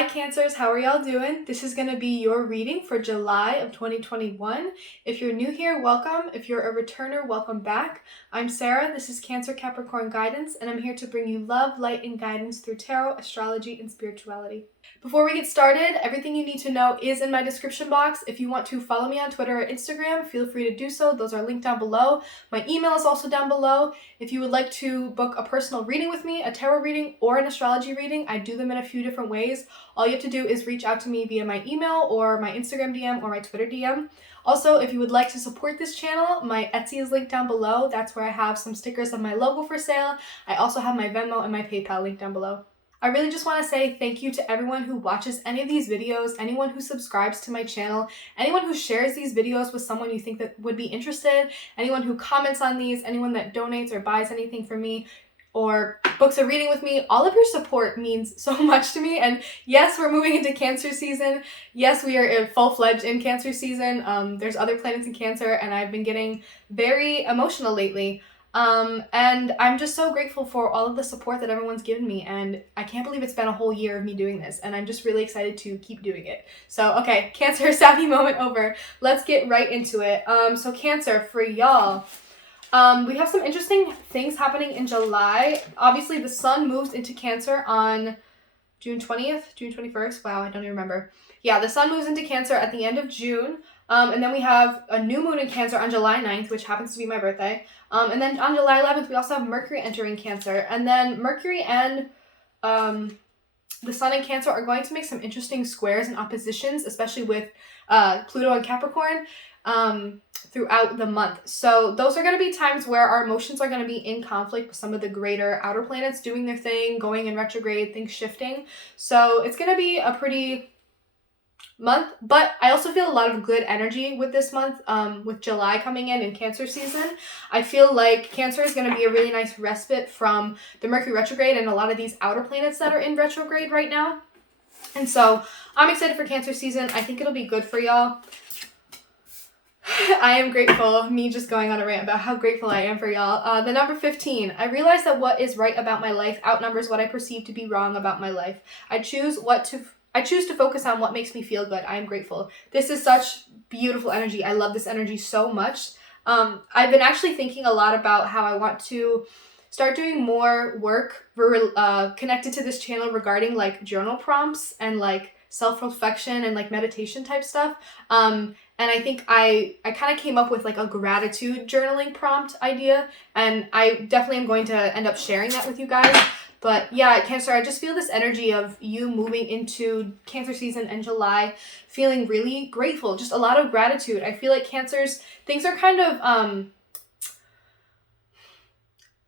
Hi Cancers, how are y'all doing? This is going to be your reading for July of 2021. If you're new here, welcome. If you're a returner, welcome back. I'm Sarah, this is Cancer Capricorn Guidance, and I'm here to bring you love, light, and guidance through tarot, astrology, and spirituality. Before we get started, everything you need to know is in my description box. If you want to follow me on Twitter or Instagram, feel free to do so. Those are linked down below. My email is also down below. If you would like to book a personal reading with me, a tarot reading, or an astrology reading, I do them in a few different ways. All you have to do is reach out to me via my email or my Instagram DM or my Twitter DM. Also, if you would like to support this channel, my Etsy is linked down below. That's where I have some stickers of my logo for sale. I also have my Venmo and my PayPal linked down below. I really just want to say thank you to everyone who watches any of these videos, anyone who subscribes to my channel, anyone who shares these videos with someone you think that would be interested, anyone who comments on these, anyone that donates or buys anything from me or books a reading with me. All of your support means so much to me. And yes, we're moving into Cancer season. Yes, we are full-fledged in Cancer season. There's other planets in Cancer, and I've been getting very emotional lately. And I'm just so grateful for all of the support that everyone's given me, and I can't believe it's been a whole year of me doing this, and I'm just really excited to keep doing it. So, okay, Cancer savvy moment over. Let's get right into it. So Cancer, for y'all, we have some interesting things happening in July. Obviously, the sun moves into Cancer on June 20th, June 21st. Wow, I don't even remember. Yeah, the sun moves into Cancer at the end of June. And then we have a new moon in Cancer on July 9th, which happens to be my birthday. And then on July 11th, we also have Mercury entering Cancer. And then Mercury and the sun in Cancer are going to make some interesting squares and oppositions, especially with Pluto and Capricorn throughout the month. So those are going to be times where our emotions are going to be in conflict with some of the greater outer planets doing their thing, going in retrograde, things shifting. So it's going to be a pretty month, but I also feel a lot of good energy with this month, with July coming in Cancer season. I feel like Cancer is going to be a really nice respite from the Mercury retrograde and a lot of these outer planets that are in retrograde right now. And so I'm excited for Cancer season. I think it'll be good for y'all. I am grateful, me just going on a rant about how grateful I am for y'all. The number 15, I realize that what is right about my life outnumbers what I perceive to be wrong about my life. I choose to focus on what makes me feel good. I am grateful. This is such beautiful energy. I love this energy so much. I've been actually thinking a lot about how I want to start doing more work connected to this channel regarding like journal prompts and like self-reflection and like meditation type stuff. And I think I kind of came up with like a gratitude journaling prompt idea, and I definitely am going to end up sharing that with you guys. But yeah, Cancer, I just feel this energy of you moving into Cancer season in July, feeling really grateful, just a lot of gratitude. I feel like Cancers, things are kind of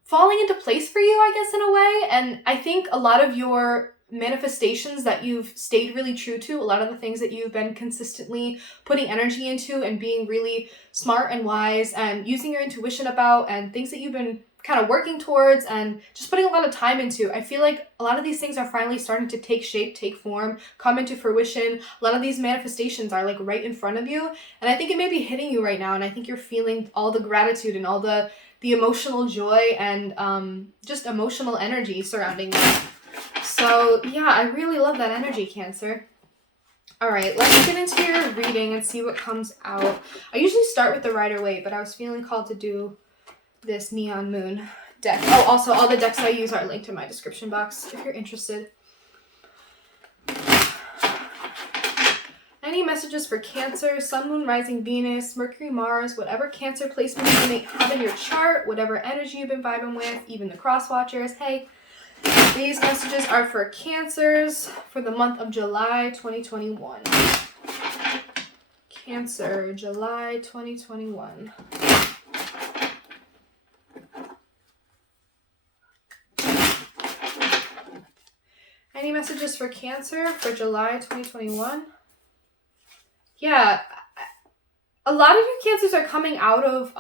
falling into place for you, I guess, in a way. And I think a lot of your manifestations that you've stayed really true to, a lot of the things that you've been consistently putting energy into and being really smart and wise and using your intuition about, and things that you've been kind of working towards and just putting a lot of time into. I feel like a lot of these things are finally starting to take shape, take form, come into fruition. A lot of these manifestations are like right in front of you, and I think it may be hitting you right now, and I think you're feeling all the gratitude and all the emotional joy and just emotional energy surrounding that. So yeah, I really love that energy, Cancer. All right, let's get into your reading and see what comes out. I usually start with the Rider-Waite, but I was feeling called to do this Neon Moon deck. Oh, also, all the decks I use are linked in my description box if you're interested. Any messages for Cancer, Sun, Moon, Rising, Venus, Mercury, Mars, whatever Cancer placements you may have in your chart, whatever energy you've been vibing with, even the cross watchers. Hey, these messages are for Cancers for the month of July 2021. Cancer, July 2021. Any messages for Cancer for July 2021? Yeah, a lot of you Cancers are coming out of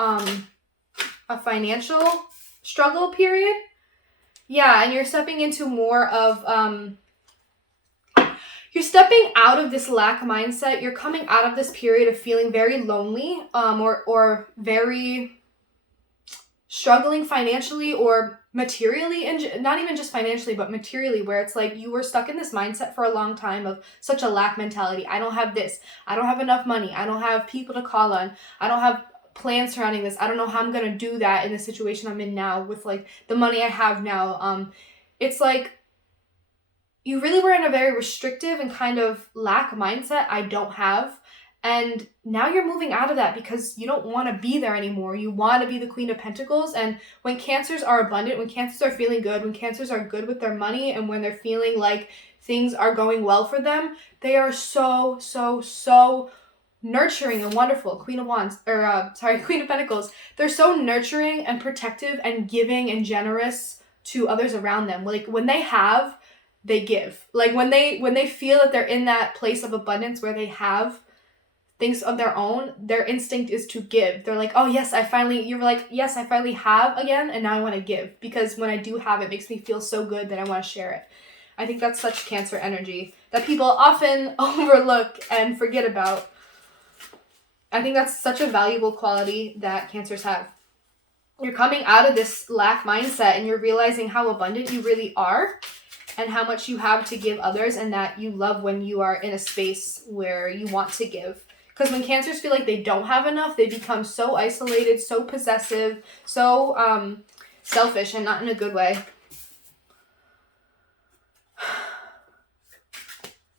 a financial struggle period. Yeah, and you're stepping into more of, you're stepping out of this lack mindset. You're coming out of this period of feeling very lonely or very struggling financially, or materially, and not even just financially, but materially, where it's like you were stuck in this mindset for a long time of such a lack mentality. I don't have this. I don't have enough money. I don't have people to call on. I don't have plans surrounding this. I don't know how I'm going to do that in the situation I'm in now with like the money I have now. It's like you really were in a very restrictive and kind of lack mindset I don't have. And now you're moving out of that because you don't want to be there anymore. You want to be the Queen of Pentacles. And when Cancers are abundant, when Cancers are feeling good, when Cancers are good with their money, and when they're feeling like things are going well for them, they are so, so, so nurturing and wonderful. Queen of Pentacles. They're so nurturing and protective and giving and generous to others around them. Like when they have, they give. Like when they feel that they're in that place of abundance where they have things of their own, their instinct is to give. They're like, oh yes, you're like, yes, I finally have again, and now I want to give, because when I do have, it makes me feel so good that I want to share it. I think that's such Cancer energy that people often overlook and forget about. I think that's such a valuable quality that Cancers have. You're coming out of this lack mindset and you're realizing how abundant you really are and how much you have to give others, and that you love when you are in a space where you want to give. Because when Cancers feel like they don't have enough, they become so isolated, so possessive, so selfish, and not in a good way.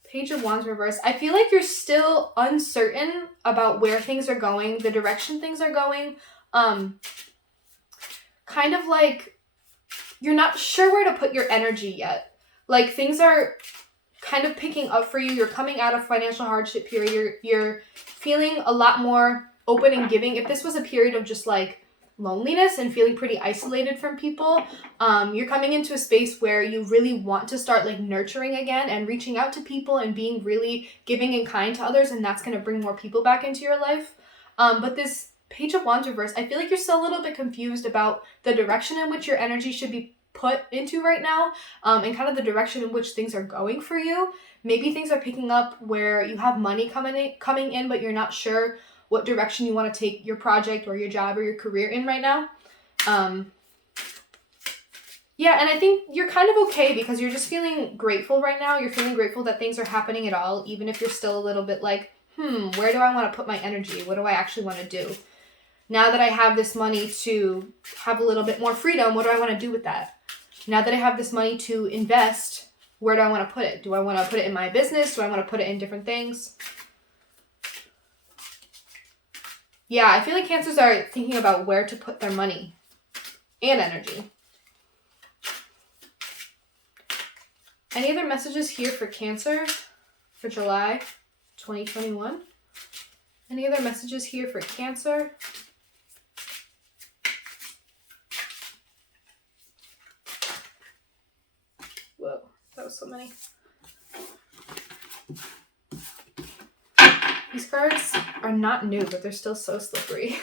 Page of Wands reverse. I feel like you're still uncertain about where things are going, the direction things are going. Kind of like you're not sure where to put your energy yet. Like things are kind of picking up for you. You're coming out of financial hardship period. You're feeling a lot more open and giving. If this was a period of just like loneliness and feeling pretty isolated from people, you're coming into a space where you really want to start like nurturing again and reaching out to people and being really giving and kind to others, and that's going to bring more people back into your life. But this Page of Wands reverse, I feel like you're still a little bit confused about the direction in which your energy should be put into right now, and kind of the direction in which things are going for you. Maybe things are picking up where you have money coming in, but you're not sure what direction you want to take your project or your job or your career in right now. Yeah, and I think you're kind of okay because you're just feeling grateful right now. You're feeling grateful that things are happening at all, even if you're still a little bit like, where do I want to put my energy? What do I actually want to do? Now that I have this money to have a little bit more freedom, what do I want to do with that? Now that I have this money to invest, where do I want to put it? Do I want to put it in my business? Do I want to put it in different things? Yeah, I feel like Cancers are thinking about where to put their money and energy. Any other messages here for Cancer for July 2021? Any other messages here for Cancer? Whoa, that was so many. These cards are not new, but they're still so slippery.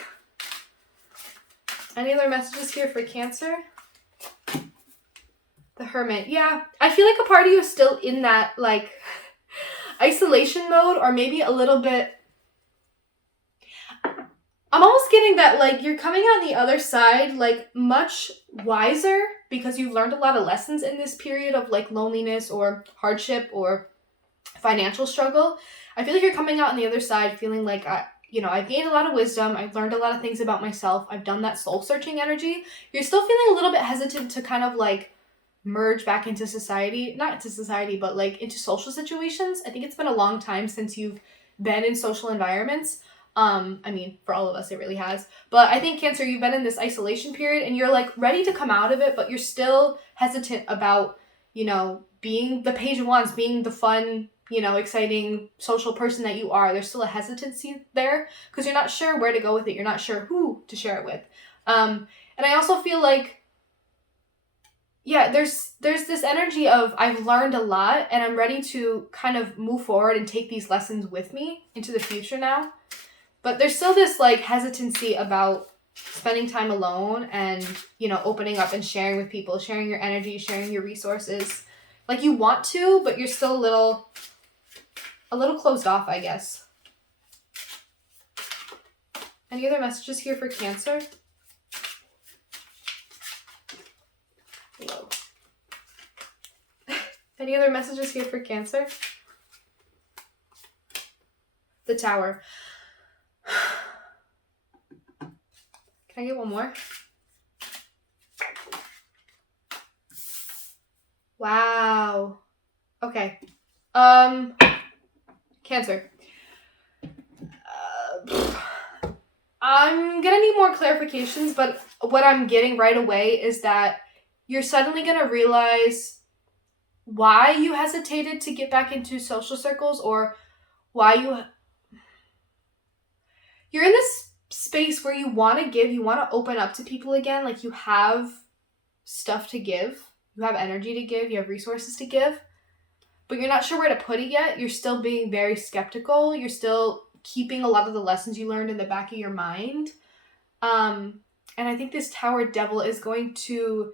Any other messages here for Cancer? The Hermit. Yeah, I feel like a part of you is still in that, like, isolation mode, or maybe a little bit... I'm almost getting that, like, you're coming out on the other side, like, much wiser because you've learned a lot of lessons in this period of, like, loneliness or hardship or financial struggle. I feel like you're coming out on the other side feeling like, I've gained a lot of wisdom. I've learned a lot of things about myself. I've done that soul-searching energy. You're still feeling a little bit hesitant to kind of, like, merge back into society. Not into society, but, like, into social situations. I think it's been a long time since you've been in social environments. I mean, for all of us, it really has. But I think, Cancer, you've been in this isolation period and you're, like, ready to come out of it, but you're still hesitant about, being the Page of Wands, being the fun, exciting social person that you are. There's still a hesitancy there because you're not sure where to go with it. You're not sure who to share it with. And I also feel like, yeah, there's this energy of I've learned a lot and I'm ready to kind of move forward and take these lessons with me into the future now. But there's still this, like, hesitancy about spending time alone and, opening up and sharing with people, sharing your energy, sharing your resources. Like, you want to, but you're still a little closed off, I guess. Any other messages here for Cancer? Any other messages here for Cancer? The Tower. Can I get one more? Wow. Okay. Cancer. I'm gonna need more clarifications, but what I'm getting right away is that you're suddenly gonna realize why you hesitated to get back into social circles, or why you're in this space where you want to give, you want to open up to people again, like you have stuff to give, you have energy to give, you have resources to give, but you're not sure where to put it yet. You're still being very skeptical. You're still keeping a lot of the lessons you learned in the back of your mind. And I think this Tower Devil is going to...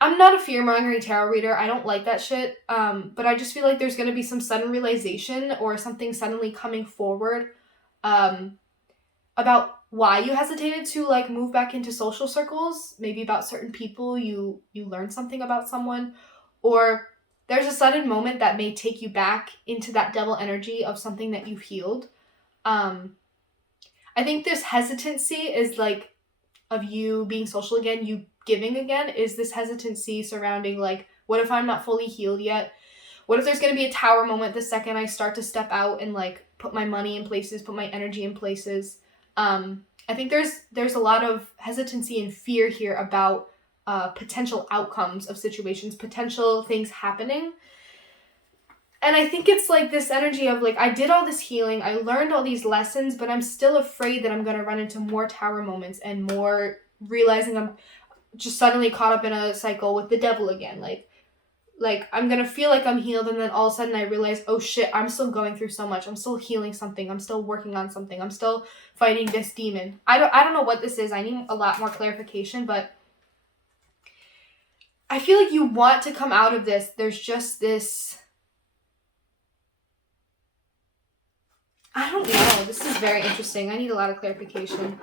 I'm not a fear-mongering tarot reader. I don't like that shit. But I just feel like there's going to be some sudden realization or something suddenly coming forward about why you hesitated to like move back into social circles. Maybe about certain people, you learned something about someone, or there's a sudden moment that may take you back into that devil energy of something that you've healed. I think this hesitancy is like of you being social again, you giving again, is this hesitancy surrounding like, what if I'm not fully healed yet? What if there's going to be a tower moment the second I start to step out and like put my money in places, put my energy in places? I think there's a lot of hesitancy and fear here about potential outcomes of situations, potential things happening. And I think it's like this energy of like, I did all this healing, I learned all these lessons, but I'm still afraid that I'm going to run into more tower moments and more realizing I'm just suddenly caught up in a cycle with the devil again. Like I'm going to feel like I'm healed, and then all of a sudden I realize, oh shit, I'm still going through so much. I'm still healing something. I'm still working on something. I'm still fighting this demon. I don't know what this is. I need a lot more clarification, but I feel like you want to come out of this. There's just this... I don't know. This is very interesting. I need a lot of clarification.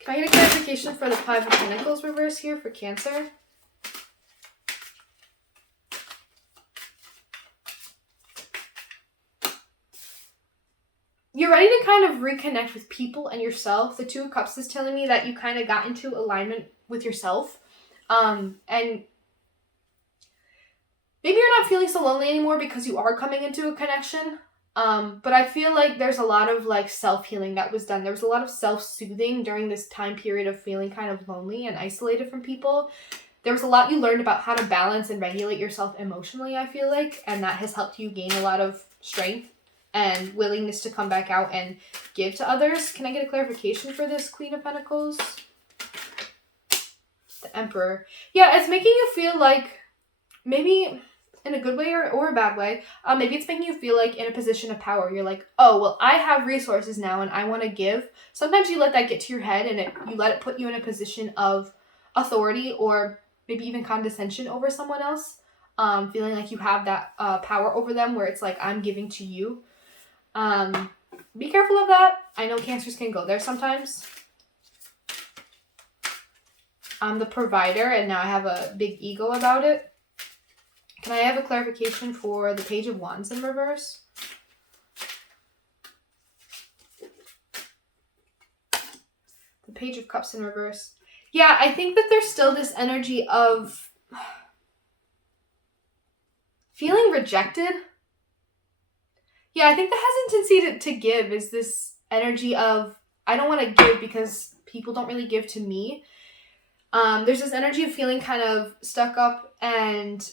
Can I get a clarification for the Five of Pentacles reverse here for Cancer? You're ready to kind of reconnect with people and yourself. The Two of Cups is telling me that you kind of got into alignment with yourself. And maybe you're not feeling so lonely anymore because you are coming into a connection. But I feel like there's a lot of like self-healing that was done. There was a lot of self-soothing during this time period of feeling kind of lonely and isolated from people. There was a lot you learned about how to balance and regulate yourself emotionally, I feel like, and that has helped you gain a lot of strength and willingness to come back out and give to others. Can I get a clarification for this Queen of Pentacles? The Emperor. Yeah, it's making you feel like, maybe in a good way or a bad way, maybe it's making you feel like in a position of power. You're like, oh, well, I have resources now and I want to give. Sometimes you let that get to your head and you let it put you in a position of authority or maybe even condescension over someone else, feeling like you have that power over them where it's like, I'm giving to you. Be careful of that. I know Cancers can go there sometimes. I'm the provider and now I have a big ego about it. Can I have a clarification for the Page of Wands in reverse? The Page of Cups in reverse. Yeah, I think that there's still this energy of feeling rejected. Yeah, I think the hesitancy to give is this energy of, I don't want to give because people don't really give to me. There's this energy of feeling kind of stuck up and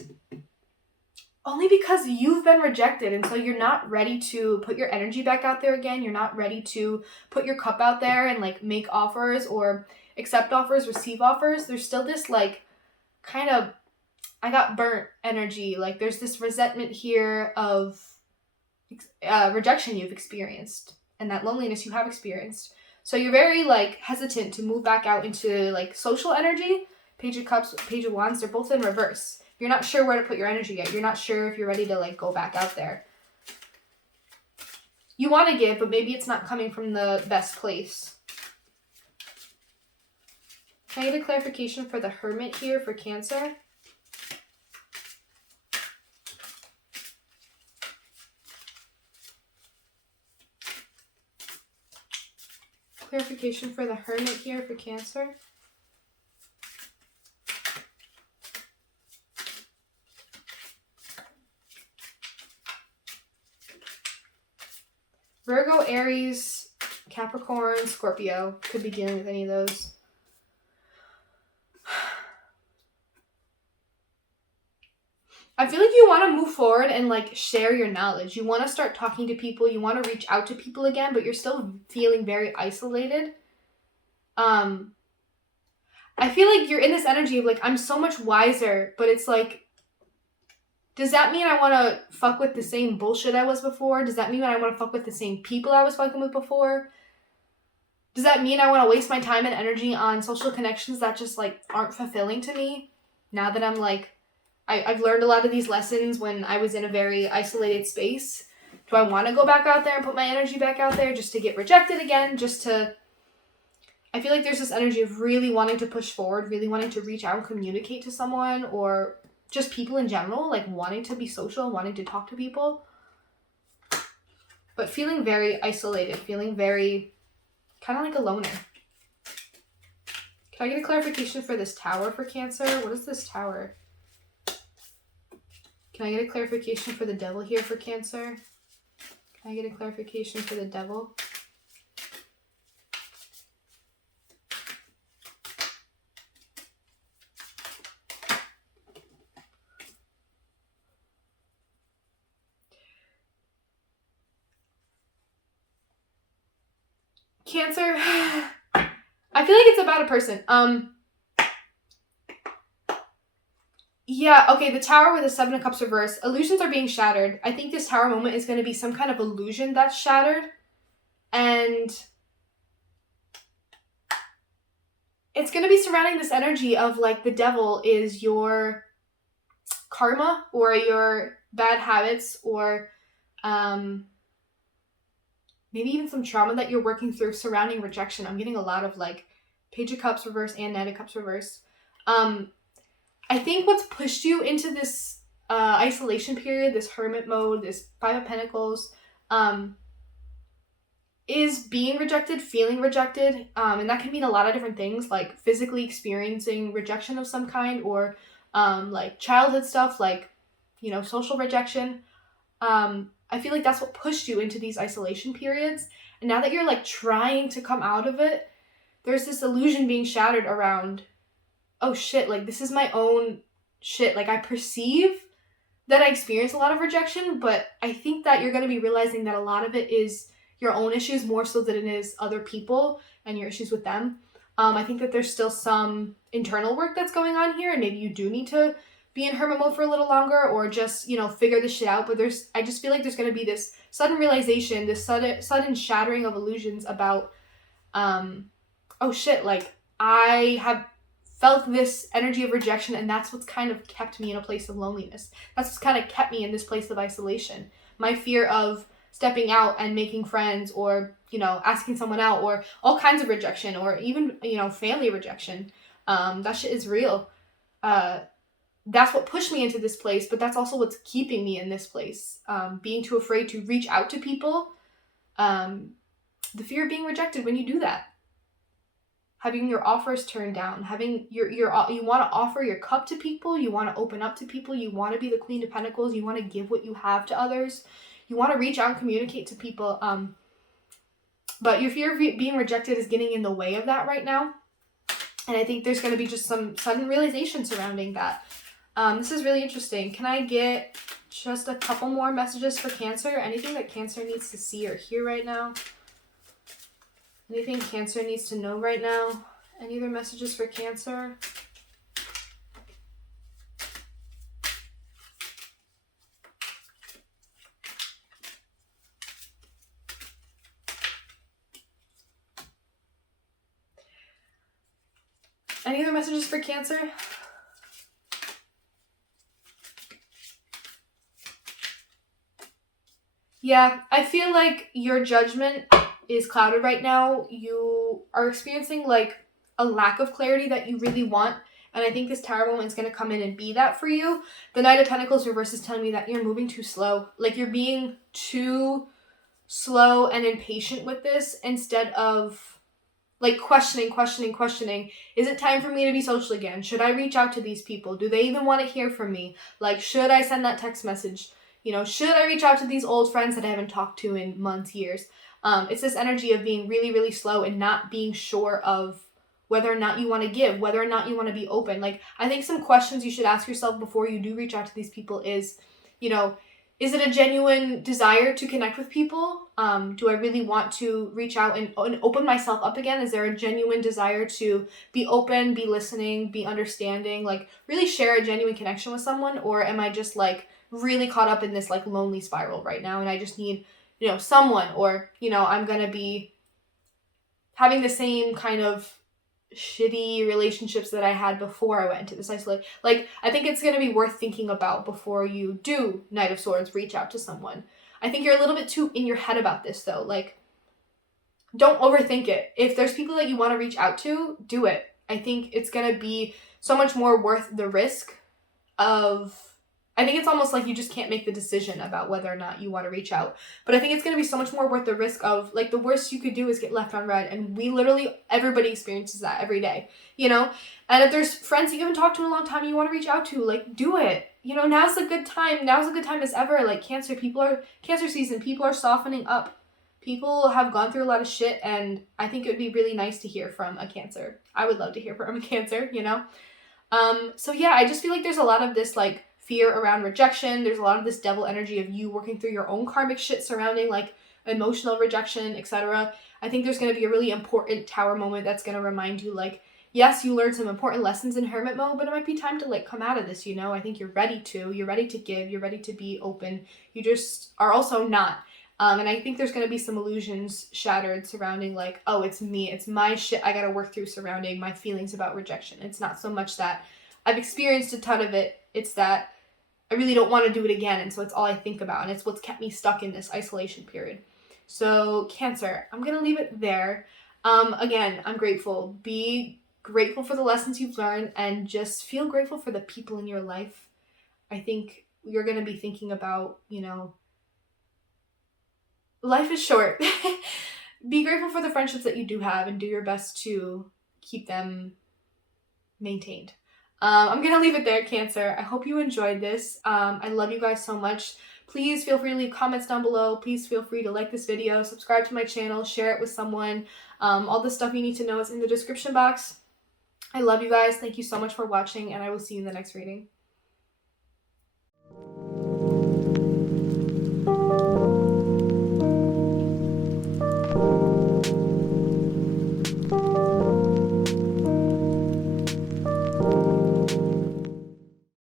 only because you've been rejected, and so you're not ready to put your energy back out there again. You're not ready to put your cup out there and like make offers or accept offers, receive offers. There's still this like kind of I got burnt energy. Like there's this resentment here of rejection you've experienced and that loneliness you have experienced. So you're very like hesitant to move back out into like social energy. Page of Cups, Page of Wands, they're both in reverse. You're not sure where to put your energy yet. You're not sure if you're ready to like go back out there. You want to give, but maybe it's not coming from the best place. Can I get a clarification for the Hermit here for Cancer? clarification for the Hermit here for Cancer? Virgo, Aries, Capricorn, Scorpio. Could be dealing with any of those. I feel like you want to move forward and like share your knowledge. You want to start talking to people. You want to reach out to people again, but you're still feeling very isolated. I feel like you're in this energy of like, I'm so much wiser, but it's like, does that mean I want to fuck with the same bullshit I was before? Does that mean I want to fuck with the same people I was fucking with before? Does that mean I want to waste my time and energy on social connections that just like aren't fulfilling to me? Now that I'm like, I've learned a lot of these lessons when I was in a very isolated space. Do I want to go back out there and put my energy back out there just to get rejected again? I feel like there's this energy of really wanting to push forward, really wanting to reach out and communicate to someone, or just people in general, like wanting to be social, wanting to talk to people. But feeling very isolated, feeling very kind of like a loner. Can I get a clarification for this Tower for Cancer? What is this Tower? Can I get a clarification for the Devil here for Cancer? Can I get a clarification for the Devil? Cancer, I feel like it's about a person. Yeah, okay, the Tower with the Seven of Cups reverse. Illusions are being shattered. I think this Tower moment is going to be some kind of illusion that's shattered. And it's going to be surrounding this energy of like the Devil is your karma or your bad habits or maybe even some trauma that you're working through surrounding rejection. I'm getting a lot of like Page of Cups reverse and Knight of Cups reverse. I think what's pushed you into this isolation period, this hermit mode, this Five of Pentacles, is being rejected, feeling rejected. And that can mean a lot of different things, like physically experiencing rejection of some kind, or like childhood stuff, like, you know, social rejection. I feel like that's what pushed you into these isolation periods. And now that you're like trying to come out of it, there's this illusion being shattered around, oh shit, like this is my own shit. Like I perceive that I experience a lot of rejection, but I think that you're going to be realizing that a lot of it is your own issues more so than it is other people and your issues with them. I think that there's still some internal work that's going on here, and maybe you do need to be in hermit mode for a little longer, or just, you know, figure this shit out. But I just feel like there's going to be this sudden realization, this sudden shattering of illusions about, oh shit, like I have felt this energy of rejection, and that's what's kind of kept me in a place of loneliness. That's what's kind of kept me in this place of isolation. My fear of stepping out and making friends, or, you know, asking someone out, or all kinds of rejection, or even, you know, family rejection. That shit is real. That's what pushed me into this place, but that's also what's keeping me in this place. Being too afraid to reach out to people. The fear of being rejected when you do that. Having your offers turned down. Having you want to offer your cup to people. You want to open up to people. You want to be the Queen of Pentacles. You want to give what you have to others. You want to reach out and communicate to people. But your fear of being rejected is getting in the way of that right now. And I think there's going to be just some sudden realization surrounding that. This is really interesting. Can I get just a couple more messages for Cancer? Anything that Cancer needs to see or hear right now? Anything Cancer needs to know right now? Any other messages for Cancer? Any other messages for Cancer? Yeah, I feel like your judgment is clouded right now. You are experiencing like a lack of clarity that you really want. And I think this Tower moment is going to come in and be that for you. The Knight of Pentacles reverse is telling me that you're moving too slow. Like you're being too slow and impatient with this instead of like questioning. Is it time for me to be social again? Should I reach out to these people? Do they even want to hear from me? Like, should I send that text message? You know, should I reach out to these old friends that I haven't talked to in months, years? It's this energy of being really, really slow and not being sure of whether or not you want to give, whether or not you want to be open. Like, I think some questions you should ask yourself before you do reach out to these people is, you know, is it a genuine desire to connect with people? Do I really want to reach out and open myself up again? Is there a genuine desire to be open, be listening, be understanding, like really share a genuine connection with someone? Or am I just like really caught up in this like lonely spiral right now and I just need, you know, someone, or, you know, I'm going to be having the same kind of shitty relationships that I had before I went into this isolation. Like, I think it's going to be worth thinking about before you do Knight of Swords, reach out to someone. I think you're a little bit too in your head about this, though. Like, don't overthink it. If there's people that you want to reach out to, do it. I think it's going to be so much more worth the risk of... I think it's almost like you just can't make the decision about whether or not you want to reach out. But I think it's going to be so much more worth the risk of, like, the worst you could do is get left on red. And everybody experiences that every day, you know? And if there's friends you haven't talked to in a long time and you want to reach out to, like, do it. You know, now's a good time. Now's a good time as ever. Like, Cancer season. People are softening up. People have gone through a lot of shit. And I think it would be really nice to hear from a Cancer. I would love to hear from a Cancer, you know? So yeah, I just feel like there's a lot of this, like, fear around rejection. There's a lot of this devil energy of you working through your own karmic shit surrounding like emotional rejection, etc. I think there's going to be a really important tower moment that's going to remind you like, yes, you learned some important lessons in hermit mode, but it might be time to like come out of this, you know? I think you're ready to give, you're ready to be open. You just are also not. And I think there's going to be some illusions shattered surrounding like, oh, it's me, it's my shit I got to work through surrounding my feelings about rejection. It's not so much that I've experienced a ton of it. It's that I really don't want to do it again, and so it's all I think about, and it's what's kept me stuck in this isolation period. So, Cancer, I'm going to leave it there. Again, I'm grateful. Be grateful for the lessons you've learned, and just feel grateful for the people in your life. I think you're going to be thinking about, you know, life is short. Be grateful for the friendships that you do have, and do your best to keep them maintained. I'm going to leave it there, Cancer. I hope you enjoyed this. I love you guys so much. Please feel free to leave comments down below. Please feel free to like this video, subscribe to my channel, share it with someone. All the stuff you need to know is in the description box. I love you guys. Thank you so much for watching, and I will see you in the next reading.